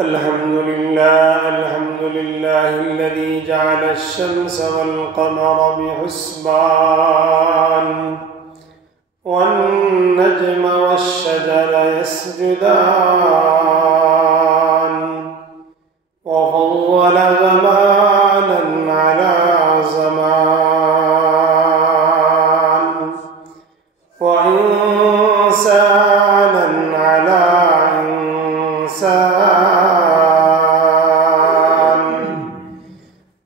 الحمد لله الذي جعل الشمس والقمر بحسبان والنجم والشجر يسجدان وفضل زمانا على زمان وإنسانا على إنسان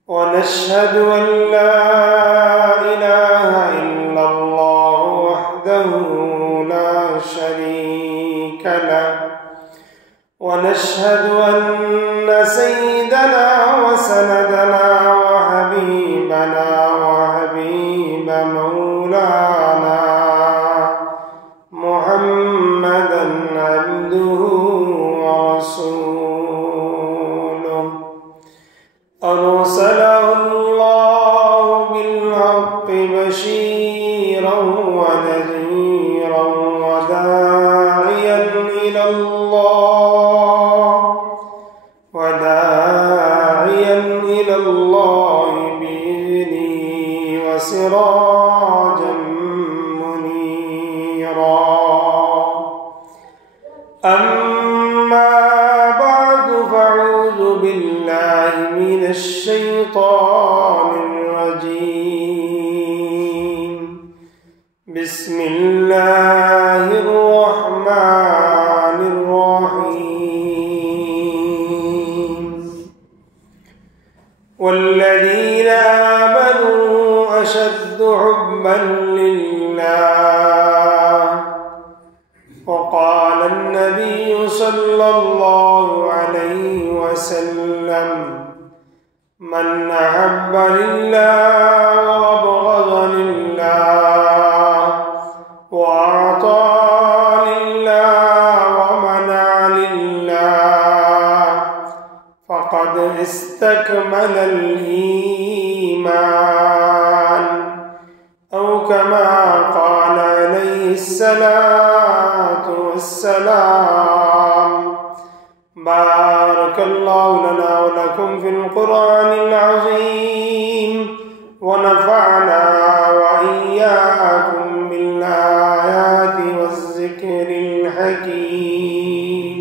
ونشهد أن لا إله إلا الله وحده لا شريك له ونشهد أن سيدنا وسندنا وحبيبنا وحبيب مولانا محمدا عبده ورسوله أرسله الله بالحق بشيرا ونذيرا وداعيا إلى الله بإذنه وسراجا منيرا أما بعد فأعوذ بالله من الشيطان الرجيم بسم الله الرحمن الرحيم والذين آمنوا أشد حبا لله وقال النبي صلى الله عليه وسلم من أحب لله وأبغض لله وأعطى لله ومنع لله فقد استكمل الإيمان أو كما قال عليه الصلاة والسلام بارك الله لنا ولكم في القرآن العظيم ونفعنا وإياكم بالآيات والذكر الحكيم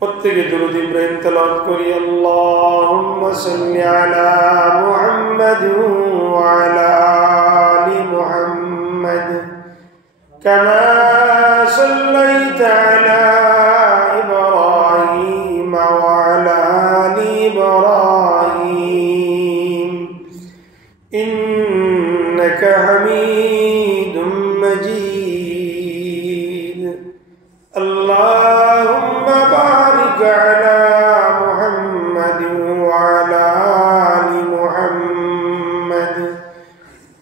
প্রত্যেকে দুরূদ ইব্রাহিম তেলাওয়াত করি আল্লাহুম্মা সাল্লি আলা মুহাম্মাদ ওয়া আলা আলি মুহাম্মাদ কামা সাল্লাইতা আলা ইব্রাহিম ওয়া আলা আলি ইব্রাহিম ইন্নাকা হামিদুম মাজিদ আল্লাহুম্মা على محمد وعلى آل محمد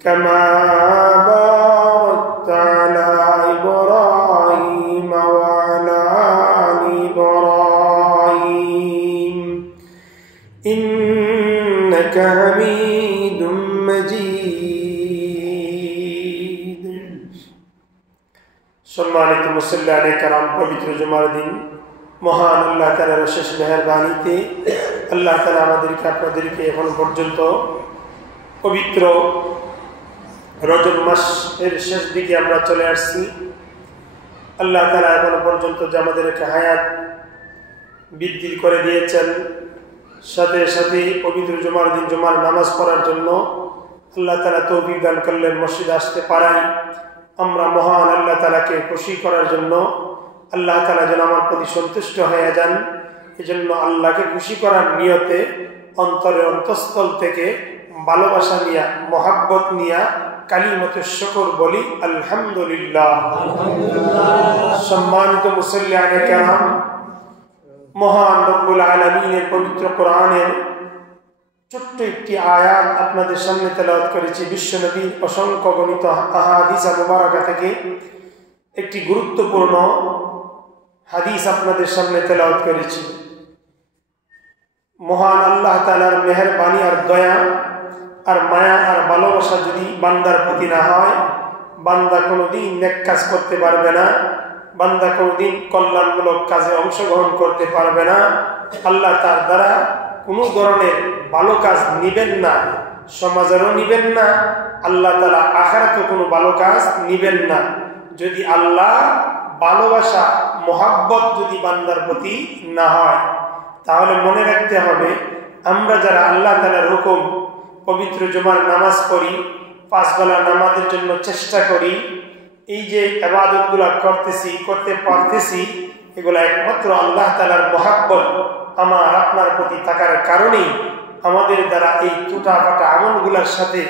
كما باركت على إبراهيم وعلى آل إبراهيم إنك حميد مجيد সম্মানিত মুসল্লিয়ানে কেরাম পবিত্র জুমার দিন মহান আল্লাহ তাআলার শেষ মেহেরবানিতে আল্লাহ তাআলা আমাদেরকে আপনাদেরকে এখন পর্যন্ত পবিত্র রজব মাসের শেষ দিকে আমরা চলে আসছি। আল্লাহ তাআলা এখন পর্যন্ত যে আমাদেরকে হায়াত বৃদ্ধি করে দিয়েছেন, সাথে সাথে পবিত্র জুমার দিন জুমার নামাজ পড়ার জন্য আল্লাহ তাআলা তৌফিক দান করলেন, মসজিদে আসতে পারাই আমরা মহান আল্লাহ তাআলাকে খুশি করার জন্য আল্লাহ তাআলা যেন আমার প্রতি সন্তুষ্ট হয়ে যান, এজন্য আল্লাহকে খুশি করার নিয়তে অন্তরের অন্তঃস্থল থেকে ভালোবাসা নিয়া মহাব্বত নিয়া কালিমাতুশ শুকর বলি আলহামদুলিল্লাহ। সম্মানিত মুসল্লিয়ানে কেরাম, মহান রব্বুল আলামিনের পবিত্র কোরআনের ছোট্ট একটি আয়াত আপনাদের সামনে তেলাওয়াত করেছি। বিশ্বনবীর অসংখ্য গণিত আহাদিস মুবারাকা থেকে একটি গুরুত্বপূর্ণ হাদিস আপনাদের সামনে তেলাওয়াত করেছি। মহান আল্লাহ তাআলার মেহেরবানি আর দয়া আর মায়া আর ভালোবাসা যদি বান্দার প্রতি না হয়, বান্দা কোনোদিন নেক কাজ করতে পারবে না, বান্দা কোনদিন কল্যাণমূলক কাজে অংশগ্রহণ করতে পারবে না, আল্লাহ তার দ্বারা কোনো ধরনের ভালো কাজ নিবেন না, সমাজেরও নিবেন না, আল্লাহ তাআলা আখিরাতেও কোনো ভালো কাজ নিবেন না। যদি আল্লাহ ভালোবাসা মোহাব্বত যদি বান্দার প্রতি না হয়, তাহলে মনে রাখতে হবে আমরা যারা আল্লাহ তাআলার হুকুম পবিত্র জুমার নামাজ পড়ি, 5 বেলা নামাজের জন্য চেষ্টা করি, এই যে ইবাদতগুলো করতে পারতেছি, এগুলো একমাত্র আল্লাহ তাআলার মোহাব্বত আমার আপনার প্রতি থাকার কারণেই আমাদের দ্বারা এই টুটাফাটা আমলগুলোর সাথে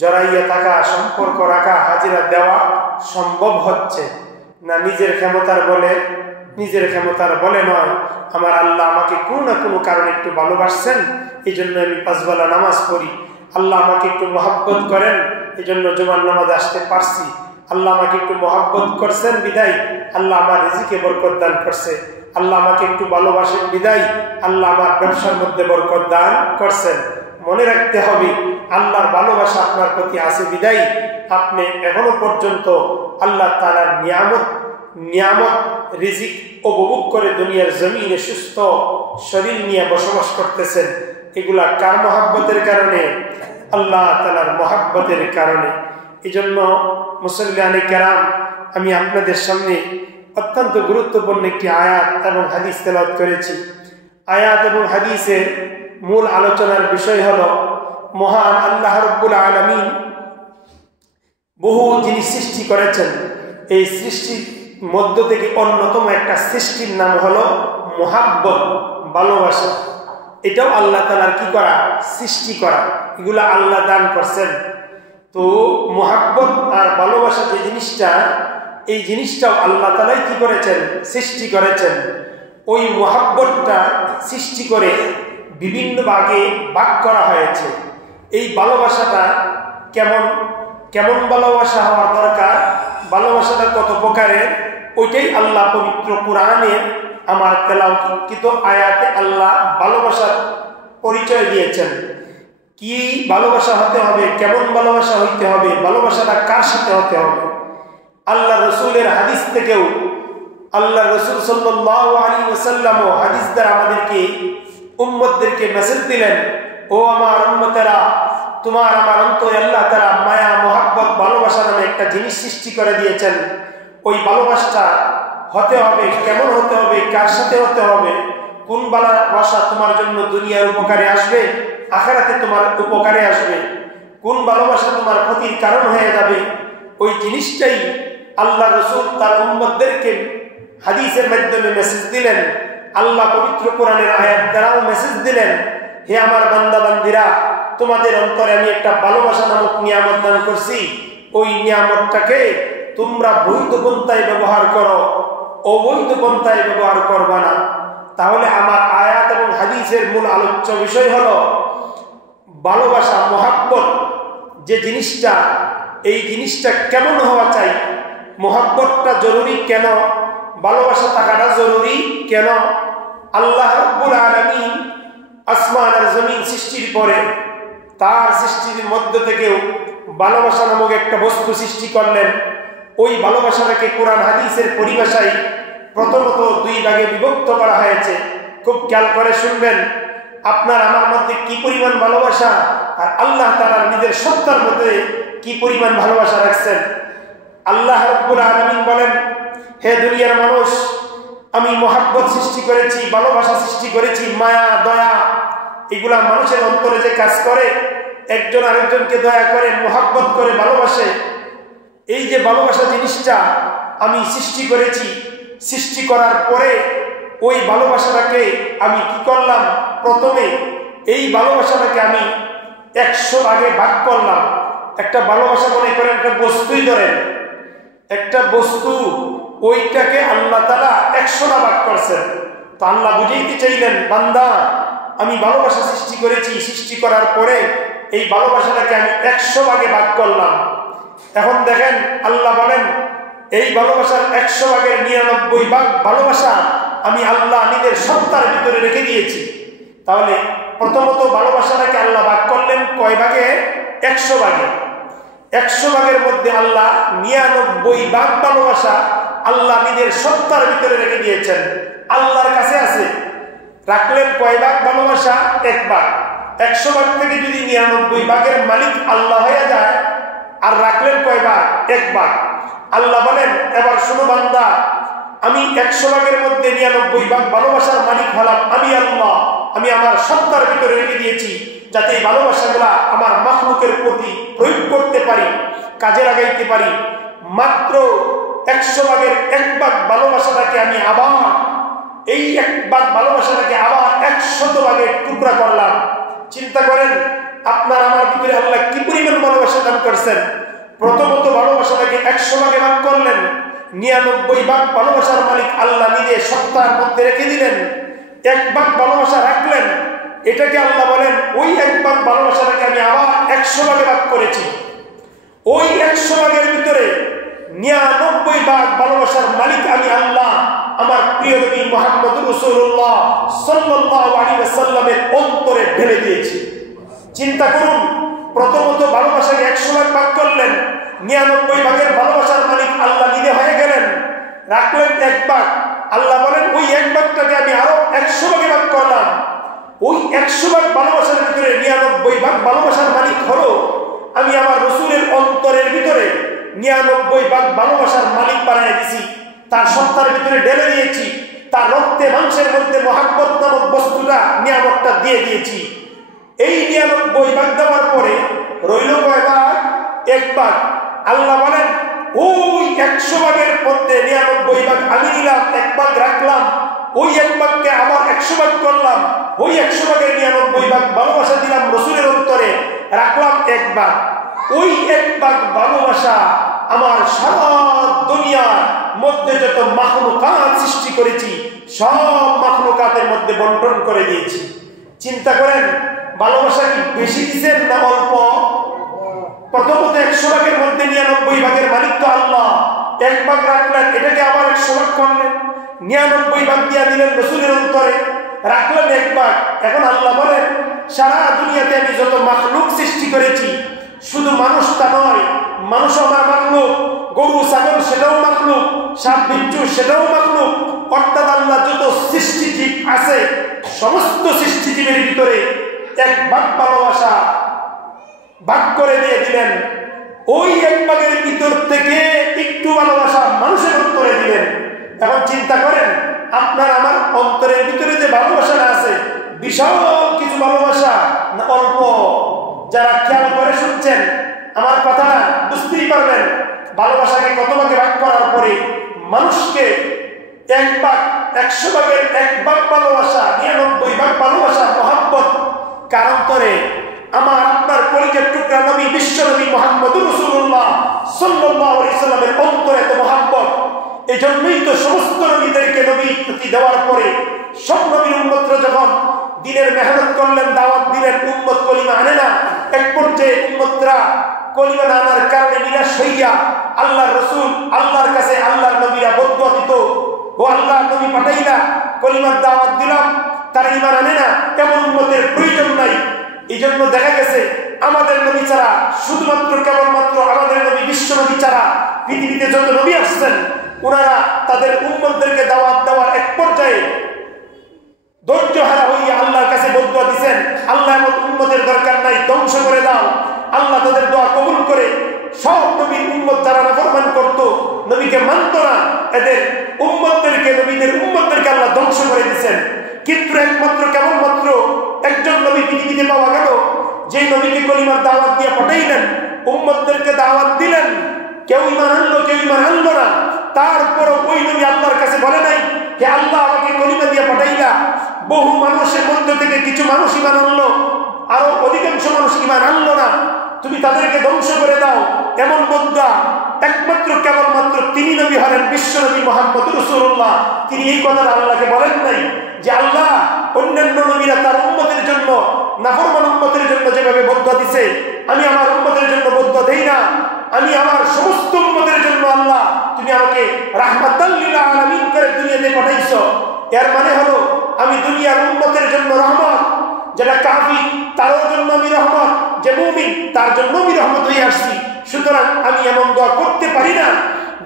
জড়াইয়া থাকা, সম্পর্ক রাখা, হাজিরা দেওয়া সম্ভব হচ্ছে না। নিজের ক্ষমতার বলে নয়, আমার আল্লাহ আমাকে কোনো না কোনো কারণে একটু ভালোবাসছেন, এই জন্য আমি 5 বেলা নামাজ পড়ি। আল্লাহ আমাকে একটু মহব্বত করেন, এই জন্য জুমার নামাজে আসতে পারছি। আল্লাহ আমাকে একটু মহব্বত করছেন বিদায় আল্লাহ আমার রিজিকে বরকত দান করছে। আল্লাহ আমাকে একটু ভালোবাসেন বিদায় আল্লাহ আমার ব্যবসার মধ্যে বরকত দান করছেন। মনে রাখতে হবে আল্লাহর ভালোবাসা আপনার প্রতি আছে বিদায় আপনি এখনো পর্যন্ত আল্লাহ তাআলার নিয়ামত রিজিক উপভোগ করে দুনিয়ার জমিনে সুস্থ শরীর নিয়ে বসবাস করতেছেন। এগুলা কার মহব্বতের কারণে? আল্লাহ তাআলার মহব্বতের কারণে। এই জন্য মুসল্লিয়ানে কেরাম, আমি আপনাদের সামনে অত্যন্ত গুরুত্বপূর্ণ একটি আয়াত এবং হাদিস তেলাওয়াত করেছি। আয়াত এবং হাদিসের মূল আলোচনার বিষয় হলো মহান আল্লাহ রাব্বুল আলামিন বহু জিনিস সৃষ্টি করেছেন। এই সৃষ্টির মধ্য থেকে অন্যতম একটা সৃষ্টির নাম হলো মোহাব্বত, ভালোবাসা। এটাও আল্লাহ তাআলার কি করা? সৃষ্টি করা। এগুলো আল্লাহ দান করছেন। তো মোহাব্বত আর ভালোবাসা যে জিনিসটা, এই জিনিসটাও আল্লাহ তাআলাই কি করেছেন? সৃষ্টি করেছেন। ওই মোহাব্বতটা সৃষ্টি করে বিভিন্ন ভাগে ভাগ করা হয়েছে। এই ভালোবাসাটা কেমন ভালোবাসা হওয়ার দরকার, ভালোবাসাটা কত প্রকারের, ওইটাই আল্লাহ পবিত্র কোরআনে আমার তেলাওয়াতকৃত আয়াতে আল্লাহ ভালোবাসার পরিচয় দিয়েছেন। কি ভালোবাসা হতে হবে, কেমন ভালোবাসা হইতে হবে, ভালোবাসাটা কার সাথে হতে হবে। আল্লাহ রসুলের হাদিস থেকেও আল্লাহ রসুল সাল্লাল্লাহু আলাইহি ওয়াসাল্লাম হাদিস দ্বারা আমাদেরকে উম্মতদেরকে মেসেজ দিলেন, ও আমার উম্মতেরা, তোমার আমার অন্তরে আল্লাহ তাআলা মায়া, মোহাব্বত, ভালোবাসা নামে একটা জিনিস সৃষ্টি করে দিয়েছেন। ওই ভালোবাসাটা হতে হবে, কেমন হতে হবে, কার সাথে হতে হবে, কোন ভালোবাসা তোমার জন্য দুনিয়ার উপকারে আসবে, আখিরাতে তোমার উপকারে আসবে, কোন ভালোবাসা তোমার ক্ষতির কারণ হয়ে যাবে, ওই জিনিসটাই আল্লাহ রসুল তার উম্মতদেরকে হাদিসের মাধ্যমে মেসেজ দিলেন। আল্লাহ পবিত্র কোরআনের আয়াত দ্বারাও মেসেজ দিলেন, হে আমার বান্দা বান্দিরা, তোমাদের অন্তরে আমি একটা ভালোবাসা নামক নিয়ামত দান করছি। ওই নিয়ামতটাকে তোমরা বৈধ পন্থায় ব্যবহার করো, অবৈধ পন্থায় ব্যবহার করবা না। তাহলে আমার আয়াত এবং হাদিসের মূল আলোচ্য বিষয় হলো ভালোবাসা, মোহাব্বত যে জিনিসটা, এই জিনিসটা কেমন হওয়া চাই, মোহাব্বতটা জরুরি কেন, ভালোবাসা থাকাটা জরুরি কেন। আল্লাহ রাব্বুল আলামিন আসমান আর জমিন সৃষ্টির পরে তার সৃষ্টির মধ্য থেকেও ভালোবাসা নামক একটা বস্তু সৃষ্টি করলেন। ওই ভালোবাসাটাকে কোরআন হাদিসের পরিভাষায় প্রথমত 2 ভাগে বিভক্ত করা হয়েছে। খুব খেয়াল করে শুনবেন, আপনার আমার মধ্যে কি পরিমাণ ভালোবাসা আর আল্লাহ তাআলা নিজের সত্তার মধ্যে কি পরিমাণ ভালোবাসা রাখছেন। আল্লাহ রাব্বুল আলামিন বলেন, হে দুনিয়ার মানুষ, আমি মোহাব্বত সৃষ্টি করেছি, ভালোবাসা সৃষ্টি করেছি, মায়া, দয়া, এগুলা মানুষের অন্তরে যে কাজ করে, একজন আরেকজনকে দয়া করে, মোহাব্বত করে, ভালোবাসে, এই যে ভালোবাসা জিনিসটা আমি সৃষ্টি করেছি, সৃষ্টি করার পরে ওই ভালোবাসাটাকে আমি কি করলাম, প্রথমে এই ভালোবাসাটাকে আমি 100 ভাগে ভাগ করলাম। একটা ভালোবাসা মনে করেন একটা বস্তুই ধরেন, একটা বস্তু, ওইটাকে আল্লাহ তাআলা 100টা ভাগ করছেন। তো আল্লাহ বুঝাইতে চাইলেন, বান্দা, আমি ভালোবাসা সৃষ্টি করেছি, সৃষ্টি করার পরে এই ভালোবাসাটাকে আমি 100 ভাগে ভাগ করলাম। এখন দেখেন, আল্লাহ বলেন, এই ভালোবাসার 100 ভাগের 99 ভাগ ভালোবাসা আমি আল্লাহ নিজের সত্তার ভিতরে রেখে দিয়েছি। তাহলে প্রথমত ভালোবাসাটাকে আল্লাহ ভাগ করলেন কয় ভাগে? 100 ভাগে। 100 ভাগের মধ্যে আল্লাহ 99 ভাগ ভালোবাসা আল্লাহ নিজের সত্তার ভিতরে রেখে দিয়েছেন, আল্লাহর কাছে আছে। রাখলেন কয় ভাগ ভালোবাসা? 1 ভাগ। 100 ভাগ থেকে যদি 99 ভাগের মালিক আল্লাহ হয়ে যায়, আর রাখলেন কয় ভাগ? 1 ভাগ। আল্লাহ বলেন, এবার শোনো বান্দা, আমি 100 ভাগের মধ্যে 99 ভাগ ভালোবাসার মালিক হলাম আমি আল্লাহ। আমি আমার সত্তার ভিতরে রেখে দিয়েছি, যাতে এই ভালোবাসাগুলা আমার মাখলুকের প্রতি প্রয়োগ করতে পারি, কাজে লাগাইতে পারি। মাত্র 100 ভাগের 1 ভাগ ভালোবাসাটাকে আমি আবার, এই 1 ভাগ ভালোবাসাটাকে আবার 100 ভাগে টুকরা করলাম। চিন্তা করেন আপনার আমার ভিতরে আল্লাহ কি পরিমাণ ভালোবাসা দান করছেন। প্রথমত ভালোবাসাটাকে 100 ভাগে ভাগ করলেন, 99 ভাগ ভালোবাসার মালিক আল্লাহ নিজে সত্তার মধ্যে রেখে দিলেন। 1 ভাগ ভালোবাসা রাখলেন, এটাকে আল্লাহ বলেন ওই 1 ভাগ ভালোবাসাটাকে আমি আবার 100 ভাগে ভাগ করেছি। ওই 100 ভাগের ভিতরে 99 ভাগ ভালোবাসার মালিক আমি আল্লাহ আমার প্রিয় নবী মুহাম্মদুর রাসূলুল্লাহ সাল্লাল্লাহু আলাইহি ওয়াসাল্লামের অন্তরে ঢেলে দিয়েছি। চিন্তা করুন, প্রথমত ভালোবাসাকে 100 ভাগ ভাগ করলেন, 99 ভাগের ভালোবাসার মালিক আল্লাহ নিজে হয়ে গেলেন। রাখলেন 1 ভাগ, আল্লাহ বলেন ওই 1 ভাগটাকে আমি আরো 100 ভাগে ভাগ করলাম। ওই 100 ভাগ ভালোবাসার ভিতরে 99 ভাগ ভালোবাসার মালিক হলো আমি আমার রাসূলের অন্তরের ভিতরে 99 ভাগ ভালোবাসার মালিক বানিয়ে দিয়েছি, তার সত্তার ভিতরে ঢেলে দিয়েছি, তার রক্তে মাংসের মধ্যে মহাব্বত নামক বস্তুটা নিয়ামতটা দিয়ে দিয়েছি। এই 99 ভাগ দেওয়ার পরে রইল কয় ভাগ? 1 ভাগ। আল্লাহ বলেন ওই 100 ভাগের মধ্যে 99 ভাগ আমি নিলাম, 1 ভাগ রাখলাম, ওই 1 ভাগকে আবার 100 ভাগ করলাম, ওই 100 ভাগের 99 ভাগ ভালোবাসা দিলাম রাসূলের অন্তরে, রাখলাম 1 ভাগ। ওই 1 ভাগ ভালোবাসা আমার সারা দুনিয়ার মধ্যে যত মাখলুকাত সৃষ্টি করেছি সব মাখলুকাতের মধ্যে বন্টন করে দিয়েছি। চিন্তা করেন ভালোবাসা কি বেশি দিচ্ছেন না অল্প? প্রথমত 100 ভাগের মধ্যে 99 ভাগের মালিক তো আল্লাহ, 1 ভাগ রাখলেন, এটাকে আবার 100 ভাগ করলেন, 99 ভাগ দিয়ে দিলেন রাসূলের অন্তরে, রাখলেন 1 ভাগ। এখন আল্লাহ বলেন সারা দুনিয়াতে আমি যত মাখলুক সৃষ্টি করেছি, শুধু মানুষ তা নয়, মানুষ আমার মাখলুক, গরু ছাগল সেটাও মাখলুক, সাপ বিচ্ছু সেটাও মাখলুক, অর্থাৎ আল্লাহ যত সৃষ্টিজীব আছে সমস্ত সৃষ্টিজীবের ভিতরে 1 ভাগ ভালোবাসা ভাগ করে দিয়ে দিলেন। ওই 1 ভাগের ভিতর থেকে একটু ভালোবাসা মানুষের অন্তরে দিলেন। এখন চিন্তা করেন আপনার আমার অন্তরের ভিতরে যে ভালোবাসাটা আছে বিশাল কিছু ভালোবাসা না অল্প? যারা খেয়াল করে শুনছেন আমার কথা বুঝতেই পারবেন ভালোবাসাকে কত ভাগে ভাগ করার পরে মানুষকে 1 ভাগ, 100 ভাগের 1 ভাগ ভালোবাসা, 99 ভাগ ভালোবাসা মহাব্বত কার অন্তরে? আমার আপনার কলিজার টুকরা নবী বিশ্ব নবী মুহাম্মদুর রাসূলুল্লাহ সাল্লাল্লাহু আলাইহি ওয়াসাল্লামের অন্তরে এত মহাব্বত। এজন্যই তো সমস্ত নবীদেরকে নবী দেওয়ার পরে সব নবীর উম্মতরা যখন দিনের মেহনত করলেন, দাওয়াত দিলেন, উম্মত কলিমা আনে না, এক পর্যায়ে উম্মতরা কলিমা না আনার কারণে নিরাশ হইয়া আল্লাহর রাসূল আল্লাহর কাছে আল্লাহর নবীরা বদদুয়া দিত, ও আল্লাহ নবী পাঠাইলা, কলিমার দাওয়াত দিলাম, তারা ঈমান আনে না, এমন উম্মতের প্রয়োজন নাই। এই জন্য দেখা গেছে আমাদের নবী ছাড়া, শুধুমাত্র কেবলমাত্র আমাদের নবী বিশ্ব নবী ছাড়া পৃথিবীতে যত নবী আসছেন ওনারা তাদের উম্মতদেরকে দাওয়াত দেওয়ার এক পর্যায়ে ধৈর্য হারা হইয়া আল্লাহর কাছে বদদুয়া দিয়েছেন, আল্লাহ এমন উম্মতের দরকার নাই, ধ্বংস করে দাও। আল্লাহ তাদের দোয়া কবুল করে সব নবীর উম্মত যারা নাফরমান করত, নবীকে মানত না, এদের উম্মতদেরকে, নবীদের উম্মতদেরকে আল্লাহ ধ্বংস করে দিয়েছেন। কিন্তু একমাত্র কেবলমাত্র একজন নবী পৃথিবীতে পাওয়া গেল, যেই নবীকে কলিমার দাওয়াত দিয়ে পাঠাইলেন, উম্মতদেরকে দাওয়াত দিলেন, কেউ ঈমান আনলো, কেউ ঈমান আনলো না, তারপরও ওই নবী আল্লাহর কাছে বলে নাই যে আল্লাহ আমাকে কলিমা দিয়ে পাঠাইলা। বহু মানুষের মধ্যে থেকে কিছু মানুষ ঈমান আনলো, আরো অধিকাংশ মানুষ ঈমান আনলো না, তুমি তাদেরকে ধ্বংস করে দাও। এমন বদদুয়া একমাত্র কেবলমাত্র তিনি নবী হলেন বিশ্ব নবী মুহাম্মদুর রাসূলুল্লাহ। তিনি এই কথা আল্লাহকে বলেন নাই যে আল্লাহ অন্যান্য নবীরা তার উম্মতের জন্য, নাফরমান উম্মতের জন্য যেভাবে বদদুয়া দিছে আমি আমার উম্মতের জন্য বদদুয়া দেই না, আমি আমার সমস্ত উম্মতের জন্য আল্লাহ তুমি আমাকে রাহমাতাল লিল আলামিন করে দুনিয়াতে পাঠাইছো। এর মানে হলো আমি দুনিয়ার উম্মতের জন্য রহমত, যেটা কাফির তার জন্য আমি রহমত, যে মুমিন তার জন্য আমি রহমত হয়ে আসছি। সুতরাং আমি এমন দোয়া করতে পারি না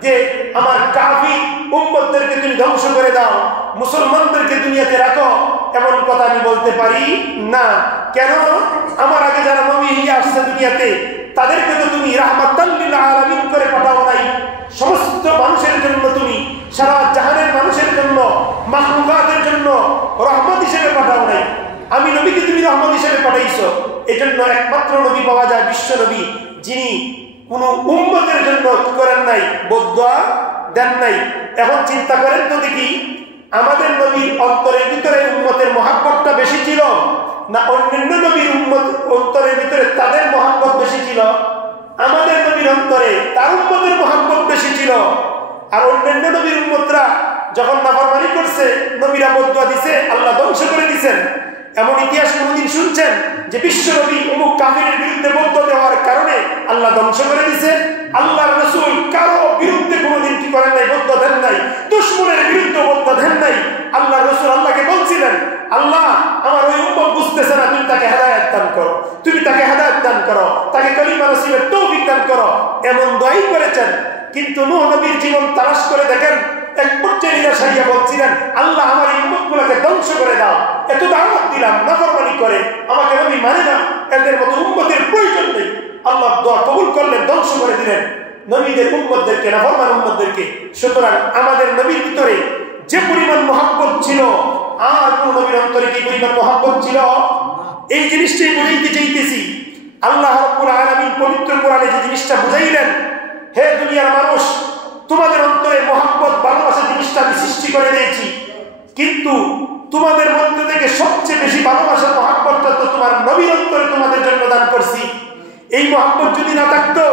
যে আমার কাফির উম্মতদেরকে তুমি ধ্বংস করে দাও, মুসলমানদেরকে দুনিয়াতে রাখো, এমন কথা আমি বলতে পারি না। কেন? আমার আগে যারা নবী আসছে দুনিয়াতে তাদেরকে তো তুমি রাহমাতাল লিল আলামিন করে পাঠাও নাই, সমস্ত মানুষের জন্য তুমি, সারা জাহানের মানুষের জন্য, মাখলুকাতের জন্য রহমত হিসেবে পাঠাও নাই। আমি নবীকে তুমি রহমত হিসেবে পাঠাইছো। এজন্য একমাত্র নবী পাওয়া যায় বিশ্ব নবী, যিনি কোন উম্মতের জন্য কি করেন নাই, বদদুয়া দেন নাই। এখন চিন্তা করেন তো দেখি, আমাদের নবীর অন্তরের ভিতরে উম্মতের মহাব্বতটা বেশি ছিল না অন্যান্য নবীর অন্তরের ভিতরে তাদের মহাব্বত বেশি ছিল? আমাদের নবীর অন্তরে তার উম্মতের মহাব্বত বেশি ছিল। আর অন্যান্য নবীর উম্মতরা যখন নাফরমানি করছে, নবীরা বদদুয়া দিছে, আল্লাহ ধ্বংস করে দিয়েছেন। এমন ইতিহাস কোনদিন শুনছেন যে বিশ্ব নবী অমুক কাফিরের বিরুদ্ধে বদদুয়া দেওয়ার কারণে আল্লাহ ধ্বংস করে দিয়েছে? আল্লাহর রাসূল কারো বিরুদ্ধে কোনদিন কি করেন নাই, বদদুয়া দেন নাই, দুশমনের বিরুদ্ধে বদদুয়া দেন নাই। আল্লাহর রাসূল আল্লাহকে বলছিলেন, আল্লাহ আমার ওই উম্মত বুঝতেছে না, তুমি তাকে হেদায়েত দান করো, তুমি তাকে হেদায়েত দান করো, তাকে কালিমা নসিবের তৌফিক দান করো, এমন দোয়াই করেছেন। কিন্তু নূহ নবীর জীবন তালাশ করে দেখেন, এক পর্যায়ে নিরাশাইয়া বলছিলেন, আল্লাহ আমার এই উম্মতগুলোকে ধ্বংস করে দাও, এত দাওয়াত দিলাম, নাফরমানি করে, আমাকে নবী মানে না, এদের মতো উম্মতের প্রয়োজন নেই। আল্লাহ দোয়া কবুল করলেন, ধ্বংস করে দিলেন নবীদের উম্মতদেরকে, নাফরমান উম্মতদেরকে। সুতরাং আমাদের নবীর ভিতরে যে পরিমাণ মহব্বত ছিল, আর কোন নবীর অন্তরে কি পরিমাণ মহব্বত ছিল? এই জিনিসটাই বুঝাইতে চাইতেছি। আল্লাহ রাব্বুল আলামিন পবিত্র কোরআনে যে জিনিসটা বুঝাইলেন, হে দুনিয়ার মানুষ, তোমাদের অন্তরে মহব্বত ভালোবাসা জিনিসটা আমি সৃষ্টি করে দিয়েছি, কিন্তু তোমাদের মধ্যে থেকে সবচেয়ে বেশি ভালোবাসা মহব্বতটা তো তোমার নবীর অন্তরে তোমাদের জন্য দান করছি। এই মহব্বত যদি না থাকতো,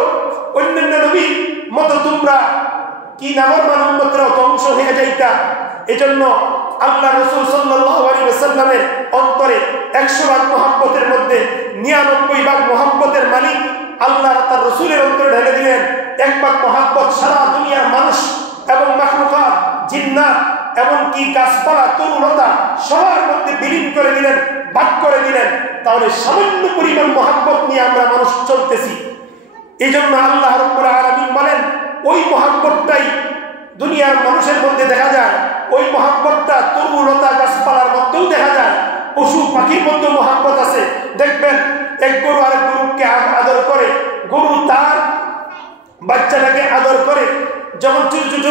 অন্যান্য নবীর মতো তোমরা কি নাফরমান উম্মতরাও ধ্বংস হয়ে যাইতা। এজন্য আল্লাহ রাসূল সাল্লাল্লাহু আলাইহি ওয়াসাল্লামের অন্তরে 100 ভাগ মহব্বতের মধ্যে 99 ভাগ মহব্বতের মালিক আল্লাহ তার রাসূলের অন্তরে ঢেলে দিলেন। 1 ভাগ মহব্বত সারা দুনিয়ার মানুষ এবং মাখলুকাত, জিন্নাত, এমনকি গাছপালা, তরুলতা সবার মধ্যে বিলীন করে দিলেন, ভাগ করে দিলেন। তাহলে সামান্য পরিমাণ মহব্বত নিয়ে আমরা মানুষ চলতেছি। এই জন্য আল্লাহ রাব্বুল আলামিন বলেন, ওই মহব্বতটাই দুনিয়ার মানুষের মধ্যে দেখা যায়, ওই মহব্বতটা তরুলতা গাছপালার মধ্যেও দেখা যায়, পশু পাখির মধ্যে মহব্বত আছে। দেখবেন এক গরু আরেক গরুকে আদর করে, গরু তার বাচ্চাটাকে আদর করে। যখন ছোট ছোট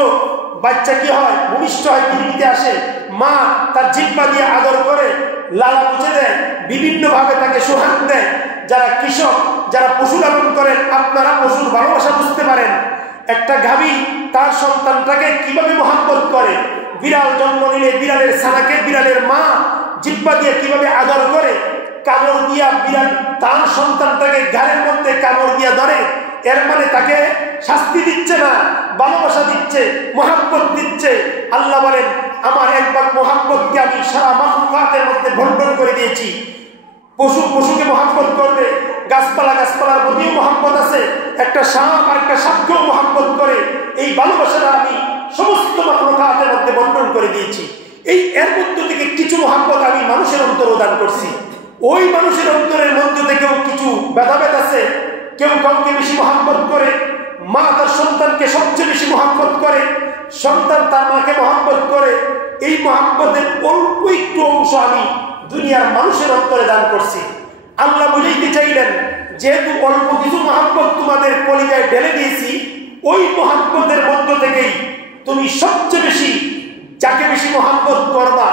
বাচ্চা কি হয়, ভূমিষ্ঠ হয়, পৃথিবীতে আসে, মা তার জিহ্বা দিয়ে আদর করে, লালা মুছে দেয়, বিভিন্ন ভাবে তাকে সোহাগ দেয়। যারা কৃষক, যারা পশু লালন করেন, আপনারা পশুর ভালোবাসা বুঝতে পারেন। একটা গাভী তার সন্তানটাকে কিভাবে মহব্বত করে, বিড়াল জন্ম নিলে বিড়ালের ছানাকে বিড়ালের মা জিহ্বা দিয়ে কিভাবে আদর করে, কামড় দিয়া বিড়াল তার সন্তানটাকে ঘাড়ের মধ্যে কামড় দিয়া ধরে। এর মানে তাকে শাস্তি দিচ্ছে না, ভালোবাসা দিচ্ছে, মহব্বত দিচ্ছে। আল্লাহ বলেন, আমার 1 ভাগ মহব্বতকে আমি সারা মাখলুকাতের মধ্যে বন্টন করে দিয়েছি। পশু পশুকে মহব্বত করবে, গাছপালা গাছপালার প্রতিও মহব্বত আছে, একটা সাপ আর একটা সাপকেও মহব্বত করে। এই ভালোবাসাটা আমি সমস্ত মাখলুকাতের মধ্যে বন্টন করে দিয়েছি। এই এর মধ্য থেকে কিছু মহব্বত আমি মানুষের অন্তরে দান করছি। ওই মানুষের অন্তরের মধ্যে থেকেও কিছু ভেদাভেদ আছে। কেউ কাউকে বেশি মহব্বত করে, মা তার সন্তানকে সবচেয়ে বেশি মহব্বত করে, সন্তান তার মাকে মহব্বত করে। এই মহব্বতের অল্প একটু অংশ আমি দুনিয়ার মানুষের অন্তরে দান করছি। আল্লাহ বুঝাইতে চাইলেন, যেহেতু অল্প কিছু মহব্বত তোমাদের কলিজায় ঢেলে দিয়েছি, ওই মহব্বতের মধ্য থেকেই তুমি সবচেয়ে বেশি যাকে বেশি মহব্বত করবা,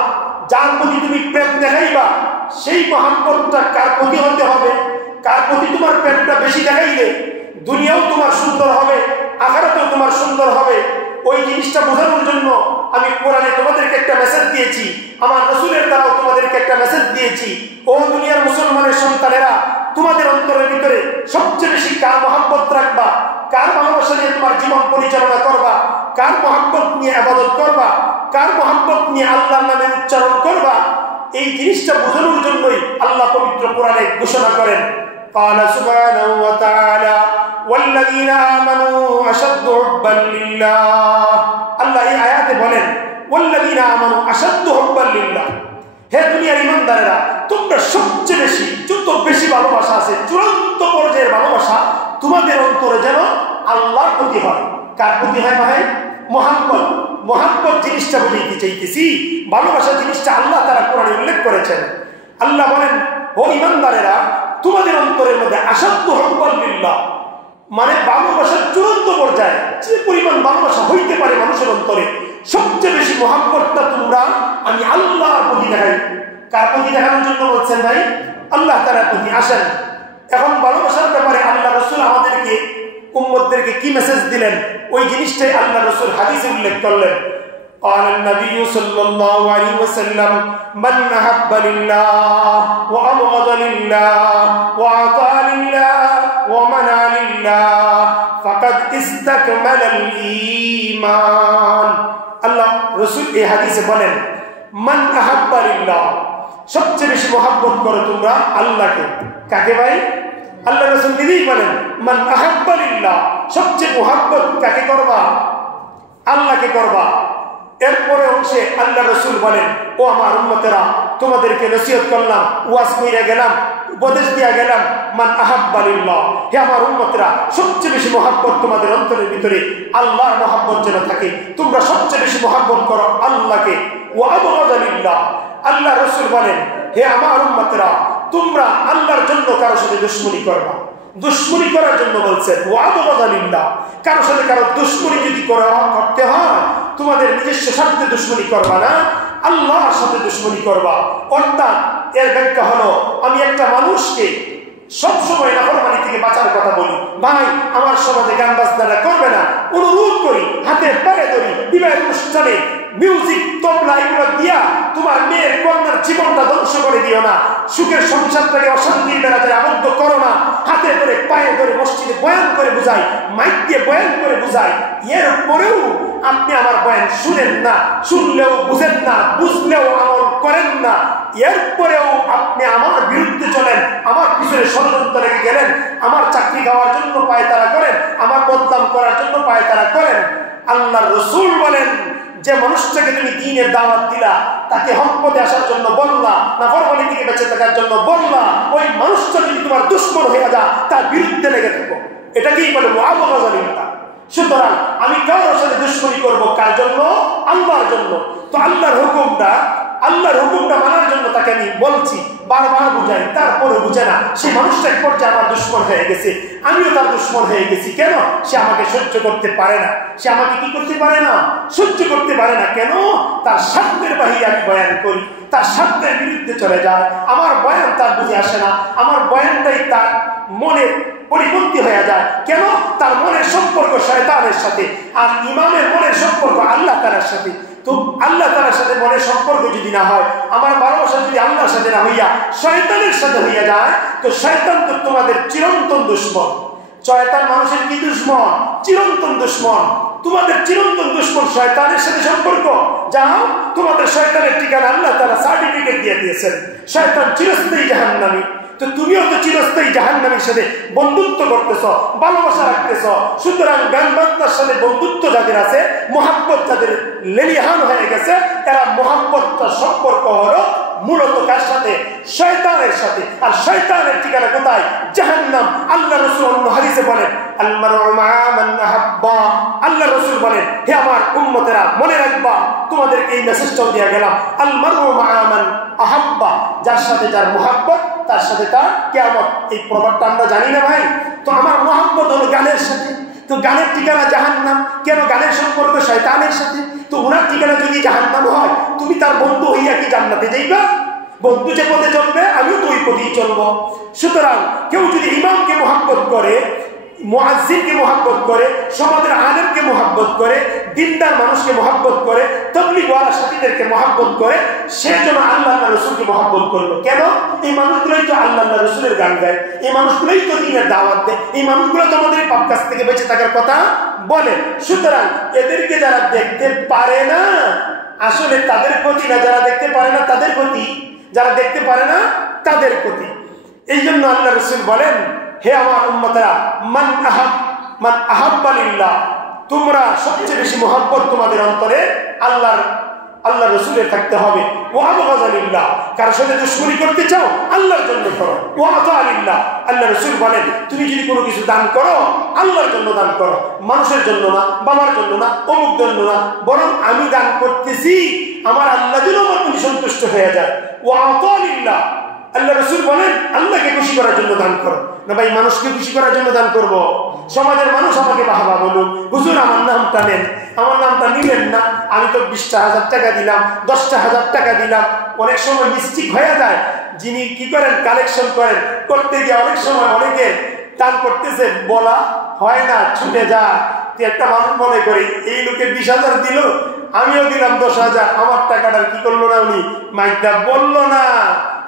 যার প্রতি তুমি প্রেম দেখাইবা, সেই মহব্বতটা কার প্রতি হতে হবে? কার প্রতি তোমার প্রেমটা বেশি দেখাইলে দুনিয়াও তোমার সুন্দর হবে, আখিরাতেও তোমার সুন্দর হবে। ওই জিনিসটা বোঝানোর জন্য আমি কোরআনে তোমাদেরকে একটা মেসেজ দিয়েছি, আমার রাসূলের দ্বারাও তোমাদেরকে একটা মেসেজ দিয়েছি। ও দুনিয়ার মুসলমানের সন্তানেরা, তোমাদের অন্তরের ভিতরে সবচেয়ে বেশি কার মহব্বত রাখবা, কার ভালোবাসা নিয়ে তোমার জীবন পরিচালনা করবা, কার মহব্বত নিয়ে ইবাদত করবা, কার মহব্বত নিয়ে আল্লাহর নামে উচ্চারণ করবা, এই জিনিসটা বোঝানোর জন্যই আল্লাহ পবিত্র কোরআনে ঘোষণা করেন, قال سبحانه وتعالى والذين آمنوا أشد حبا لله। আল্লাহ এই আয়াতে বলেন, والذين آمنوا أشد حبا لله। হে দুনিয়ার ঈমানদারেরা, তোমরা সবচেয়ে বেশি, যত বেশি ভালোবাসা আছে, চূড়ান্ত পর্যায়ের ভালোবাসা তোমাদের অন্তরে যেন আল্লাহর প্রতি হয়। কার প্রতি হয় ভাই? মোহাব্বত। মোহাব্বত জিনিসটা বুঝাইতে চাইতেছি, ভালোবাসা জিনিসটা আল্লাহ তাআলা কোরআনে উল্লেখ করেছেন। আল্লাহ বলেন, ও ঈমানদারেরা, তোমাদের অন্তরের মধ্যে আসাদ্দু হুব্বান লিল্লাহ, মানে ভালোবাসার চূড়ান্ত পর্যায়ে যে পরিমাণ ভালোবাসা হইতে পারে মানুষের অন্তরে, সবচেয়ে বেশি মোহাব্বতটা তোমরা আমি আল্লাহর প্রতি দেখাই। কার প্রতি দেখানোর জন্য বলছেন ভাই? আল্লাহ তাআলার প্রতি। আসেন এখন ভালোবাসার ব্যাপারে আল্লাহ রাসূল আমাদেরকে উম্মতদেরকে কি মেসেজ দিলেন, ওই জিনিসটাই আল্লাহ রাসূল হাদিসে উল্লেখ করলেন। قال النبي صلى الله عليه وسلم من أحب لله وأبغض لله وأعطى لله ومنع لله فقد استكمل الإيمان। আল্লাহ রাসূল এই হাদিসে বলেন, মান আহাব্বা লিল্লাহ, সবচেয়ে বেশি মহব্বত করো তোমরা আল্লাহকে। কাকে ভাই? আল্লাহ রাসূল নিজেই বলেন, মান আহাব্বা লিল্লাহ, সবচেয়ে মহব্বত কাকে করবা? আল্লাহকে করবা। এরপরে অংশে আল্লাহ রাসূল বলেন, ও আমার উম্মতেরা, তোমাদেরকে নসিহত করলাম, ওয়াজ কইরা গেলাম, উপদেশ দিয়া গেলাম, মান আহাব্বা লিল্লাহ, হে আমার উম্মতেরা, সবচেয়ে বেশি মহব্বত তোমাদের অন্তরের ভিতরে আল্লাহর মহব্বত যেন থাকে। তোমরা সবচেয়ে বেশি মহব্বত করো আল্লাহকে। ওয়া আবগাদা লিল্লাহ, আল্লাহ রাসূল বলেন, হে আমার উম্মতেরা, তোমরা আল্লাহর জন্য কারো সাথে দুশমনি করবা। দুশমনি করার জন্য বলছেন, ওয়া আবগাদা লিল্লাহ, কারো সাথে কারো দুশমনি যদি করতে হয়, তোমাদের নিজস্ব স্বার্থে দুশমনি করবা না, আল্লাহর সাথে দুশমনি করবা। অর্থাৎ এর ব্যাখ্যা হলো, আমি একটা মানুষকে সবসময় নাফরমানি থেকে বাঁচার কথা বলি, ভাই আমার সমাজে গান বাজনা করবে না, অনুরোধ করি, হাতে পায়ে ধরি, বিবাহ অনুষ্ঠানে মিউজিক তবলা এগুলো দিয়া তোমার মেয়ের কন্যার জীবনটা ধ্বংস করে দিও না, সুখের সংসারটাকে অশান্তির বেড়াতে আবদ্ধ করো না। হাতে ধরে পায়ে ধরে মসজিদে বয়ান করে বুঝাই, মাইক দিয়ে বয়ান করে বুঝাই, এরপরেও আপনি আমার বয়ান শুনেন না, শুনলেও বুঝেন না, বুঝলেও আমল করেন না, এরপরেও আপনি আমার বিরুদ্ধে চলেন, আমার পিছনে ষড়যন্ত্র রেখে গেলেন, আমার চাকরি খাওয়ার জন্য পায়তারা করেন, আমার বদনাম করার জন্য পায়তারা করেন। আল্লাহর রাসূল বলেন, যে মানুষটাকে তুমি দ্বীনের দাওয়াত দিলা, তাকে হক পথে আসার জন্য বললা, নাফরমানি থেকে বেঁচে থাকার জন্য বললা, ওই মানুষটা যদি তোমার দুশমন হয়ে যায়, তার বিরুদ্ধে লেগে থাকো। এটাকেই বলে মুআবাগাদা লিল্লাহ। সুতরাং আমি কারোর সাথে দুশমনি করবো কার জন্য? আল্লাহর জন্য। তো আল্লাহর হুকুমটা মানার জন্য তাকে আমি বলছি, বারবার বুঝাই, তারপরে বুঝে না, সেই মানুষটা এক পর্যায়ে আমার দুশমন হয়ে গেছে, আমিও তার দুশমন হয়ে গেছি। কেন? সে আমাকে সহ্য করতে পারে না। সে আমাকে কি করতে পারে না? সহ্য করতে পারে না। কেন? তার স্বার্থের বাহিরে আমি বয়ান করি, তার স্বার্থের বিরুদ্ধে চলে যায়, আমার বয়ান তার বুঝে আসে না, আমার বয়ানটাই তার মনে পরিপন্থী হয়ে যায়। কেন? তার মনের সম্পর্ক শয়তানের সাথে, আর ইমামের মনের সম্পর্ক আল্লাহ তাআলার সাথে। তো আল্লাহ তাআলার সাথে মনের সম্পর্ক যদি না হয়, আমার ভালোবাসা যদি আল্লাহর সাথে না হইয়া শয়তানের সাথে হইয়া যায়, তো শয়তান তো তোমাদের চিরন্তন দুশমন। শয়তান মানুষের কি দুশমন? চিরন্তন দুশমন। তোমাদের চিরন্তন দুশমন শয়তানের সাথে সম্পর্ক। যাও, তোমাদের শয়তানের ঠিকানা আল্লাহ তাআলা সার্টিফিকেট দিয়ে দিয়েছেন, শয়তান চিরস্থায়ী জাহান্নামী। তো তুমিও তো চিরস্থায়ী জাহান্নামীর সাথে বন্ধুত্ব করতেছ, ভালোবাসা রাখতেছ। সুতরাং গান বাজনার সাথে বন্ধুত্ব যাদের আছে, মোহাব্বত যাদের লেলিহান হয়ে গেছে, এরা মোহাব্বতটার সম্পর্ক হলো মূলত কার সাথে? শয়তানের সাথে। আর শয়তানের ঠিকানা কোথায়? জাহান্নাম। আল্লাহ রাসূল অন্য হাদিসে বলেন, আল মারউ মা মান আহাব্বা। আল্লাহ রাসূল বলেন, হে আমার উম্মতেরা, মনে রাখবা, তোমাদেরকে এই মেসেজটাও দিয়ে গেলাম, আল মারউ মা মান আহাব্বা, যার সাথে যার মোহাব্বত, তার সাথে তার কিয়ামত। এই প্রবাদটা আমরা জানি না ভাই? তো আমার মোহাব্বত হলো গানের সাথে, তো গানের ঠিকানা জাহান্নাম। কেন? গানের সম্পর্ক শয়তানের সাথে। তো ওনার ঠিকানা যদি জাহান্নাম হয়, তুমি তার বন্ধু হইয়া কি জান্নাতে যাইবা? বন্ধু যে পথে চলবে, আমিও তো ওই পথেই চলবো। সুতরাং কেউ যদি ইমামকে মোহাব্বত করে, মুয়াজ্জিনকে মোহাব্বত করে, সমাজের আলেমকে মোহাব্বত করে, দিনদার মানুষকে মোহাব্বত করে, তাবলীগওয়ালা সাথীদেরকে মোহাব্বত করে, সে যেন আল্লাহ রাসূলকে মোহাব্বত করলো। কেন? এই মানুষগুলোই তো আল্লাহ রাসূলের গান গায়, এই মানুষগুলোই তো দ্বীনের দাওয়াত দেয়, এই মানুষগুলো তো আমাদের পাপ কাজ থেকে বেঁচে থাকার কথা বলে। সুতরাং এদেরকে যারা দেখতে পারে না, আসলে তাদের প্রতি না, যারা দেখতে পারে না তাদের প্রতি, যারা দেখতে পারে না তাদের প্রতি। এই জন্য আল্লাহ রাসূল বলেন, হে আমার উম্মতেরা, মান আহাব্বা লিল্লাহ, তোমরা সবচেয়ে বেশি মোহাব্বত তোমাদের অন্তরে আল্লাহর আল্লাহ রসুলের থাকতে হবে। ওয়াবগাযালিল্লাহ, কারোর সাথে দুশমনি করতে চাও আল্লাহর জন্য করো। ওয়াতাআলিল্লাহ, আল্লাহ রসুল বলেন তুমি যদি কোনো কিছু দান করো আল্লাহর জন্য দান করো, মানুষের জন্য না, বাবার জন্য না, অমুক জন্য না, বরং আমি দান করতেছি আমার আল্লাহ যেন আমার প্রতি সন্তুষ্ট হয়ে যায়। ওয়াতাআলিল্লাহ, আল্লাহ রসুল বলেন আল্লাহকে খুশি করার জন্য দান করো না ভাই মানুষকে খুশি করার জন্য দান করব। সমাজের মানুষ আমাকে বাহবা বলুন, হুজুর আমার নামটা নেন, আমার নামটা নিলেন না, আমি তো 20,000 টাকা দিলাম, 10,000 টাকা দিলাম। অনেক সময় মিস্টেক হয়ে যায়, যিনি কি করেন কালেকশন করেন, করতে গিয়ে অনেক সময় অনেকে দান করতেছে বলা হয় না, ছুটে যায়। একটা মানুষ মনে করি এই লোকে 20,000 দিল, আমিও দিলাম 10,000, আমার টাকাটা কি করলো না, উনি মাইকটা বললো না,